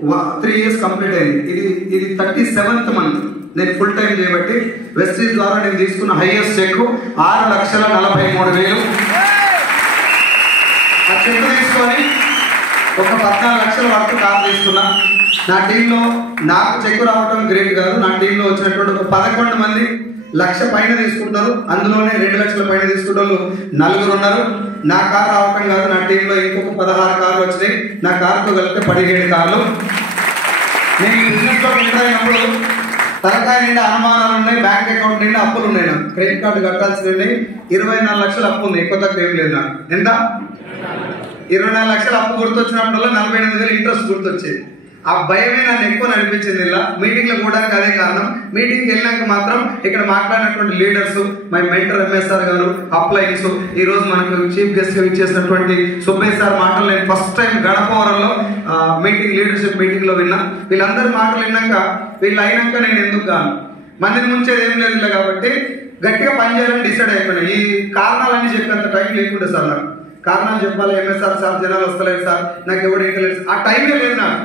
3 years complete అయింది. ఇది 37th month నేను ఫుల్ టైం చేయబట్టి వెస్టీజ్ ద్వారా నేను తీసుకున్న హైయెస్ట్ చెక్ 6,43,000. ఆ చెక్ తీసుకొని ఒక 14 లక్షల వరకు కార్ తీసుకున్నా. నా టీంలో నాకు చెక్ రావటం గ్రేట్ కాదు, నా టీంలో వచ్చినటువంటి ఒక 11 మంది 1,00,000 పైన తీసుకుంటారు, అందులోనే 2 లక్షల పైన తీసుకుంటారు 4 ఉన్నారు. నా కార్ రావటం కాదు, నా టీంలో ఇంకొక 16 కార్లు వచ్చినాయి. నా కారుతో కలిపితే 17 కార్లు. నేను ఈ బిజినెస్లో ఎంటర్ అయినప్పుడు తలకాయ నిండా అనుమానాలు ఉన్నాయి, బ్యాంక్ అకౌంట్ నిండా అప్పులు ఉన్నాయి. నాకు క్రెడిట్ కార్డు కట్టాల్సి ఉన్నాయి. 24 లక్షలు అప్పు ఉంది, ఎక్కువ తక్కువ ఏం లేదు. నాకు ఎంత 24 లక్షలు అప్పు గుర్తొచ్చినప్పుడల్లా 48,000 ఇంట్రెస్ట్ గుర్తొచ్చేది. ఆ భయమే నన్ను ఎక్కువ నడిపించింది. ఇలా మీటింగ్లో కూడా అదే కారణం. మీటింగ్కి వెళ్ళాక మాత్రం ఇక్కడ మాట్లాడినటువంటి లీడర్స్, మై మెంటర్ ఎంఎస్ఆర్ గారు, అప్లైన్స్, ఈ రోజు మనకు చీఫ్ గెస్ట్ గా ఇచ్చేసినటువంటి సుబ్బయ్య సార్ మాటలు నేను ఫస్ట్ టైం గడపవరంలో మీటింగ్ లీడర్షిప్ మీటింగ్ లో విన్నా. వీళ్ళందరి మాటలు విన్నాక వీళ్ళు అయినాక నేను ఎందుకు కాను, మందిని ముంచేది ఏం లేదు ఇలా, కాబట్టి గట్టిగా పనిచేయాలని డిసైడ్ అయిపోయినా. ఈ కారణాలన్నీ చెప్పేంత టైం లేకుండా సార్, నాకు కారణాలు చెప్పాలి. ఎంఎస్ఆర్ సార్ జనాలు వస్తలేదు సార్, నాకు ఎవరు ఇంటలేదు, ఆ టైమే లేదు నాకు.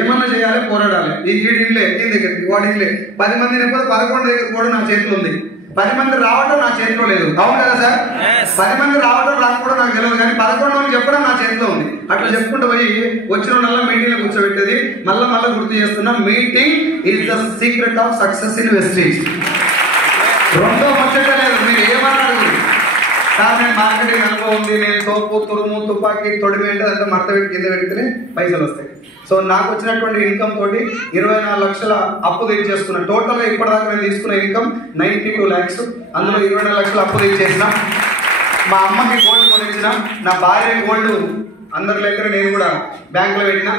ఏమన్నా చేయాలి, పోరాడాలి. ఈ ఇల్లే ఈ దగ్గరికి వాడి ఇల్లే 10 మంది 11 దగ్గర కూడా నా చేతిలో ఉంది. 10 మంది రావడం నా చేతిలో లేదు. అవును కదా సార్? 10 మంది రావడం రాకపోవడం నాకు తెలియదు, కానీ 11 మంది చెప్పడం నా చేతిలో ఉంది. అట్లా చెప్పుకుంటూ పోయి వచ్చిన వాళ్ళ మీటింగ్ లో కూర్చోబెట్టేది. మళ్ళీ గుర్తు చేస్తున్నా, meeting is the secret of success in Vestige. రెండో ముచ్చట లేదు. మీరు ఏమన్నారు సార్, నేను మార్కెటింగ్ అనుభవం ఉంది, నేను తోపు తురుము తుపాకీ తొడిమి అంటే అంతా మడత పెట్టి కింద పెడితేనే పైసలు వస్తాయి. సో నాకు వచ్చినటువంటి ఇన్కమ్ తోటి 24 లక్షల అప్పు తెచ్చేసుకున్నా. టోటల్ గా ఇప్పటిదాకా నేను తీసుకున్న ఇన్కమ్ 92 lakhs. అందులో 24 లక్షల అప్పు తెచ్చేసిన. మా అమ్మకి గోల్డ్ కొనిచ్చిన, నా భార్య గోల్డ్ అందరి లెక్కన నేను కూడా బ్యాంక్ లో పెట్టిన.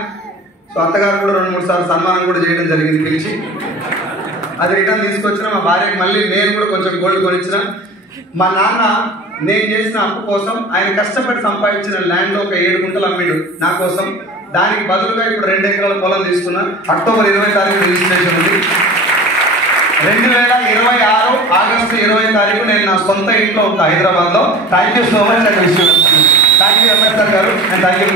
సో అత్తగారు కూడా 2-3 సార్లు సన్మానం కూడా చేయడం జరిగింది పిలిచి. అది రిటర్న్ తీసుకొచ్చిన. మా భార్యకి మళ్ళీ నేను కూడా కొంచెం గోల్డ్ కొనిచ్చిన. మా నాన్న నేను చేసిన అప్పు కోసం ఆయన కష్టపడి సంపాదించిన ల్యాండ్ ఒక 7 గుంటలు అమ్మిడు నా కోసం. దానికి బదులుగా ఇప్పుడు 2 ఎకరాల పొలం తీసుకున్నా. అక్టోబర్ 20 తారీఖు రిజిస్ట్రేషన్ ఉంది. 2026 ఆగస్టు 20 తారీఖు నేను నా సొంత ఇంట్లో ఉంటా హైదరాబాద్ లో. Thank you so much and విషయం. థ్యాంక్ యూ ఎంఎస్ఆర్ గారు అండ్ థ్యాంక్ యూ.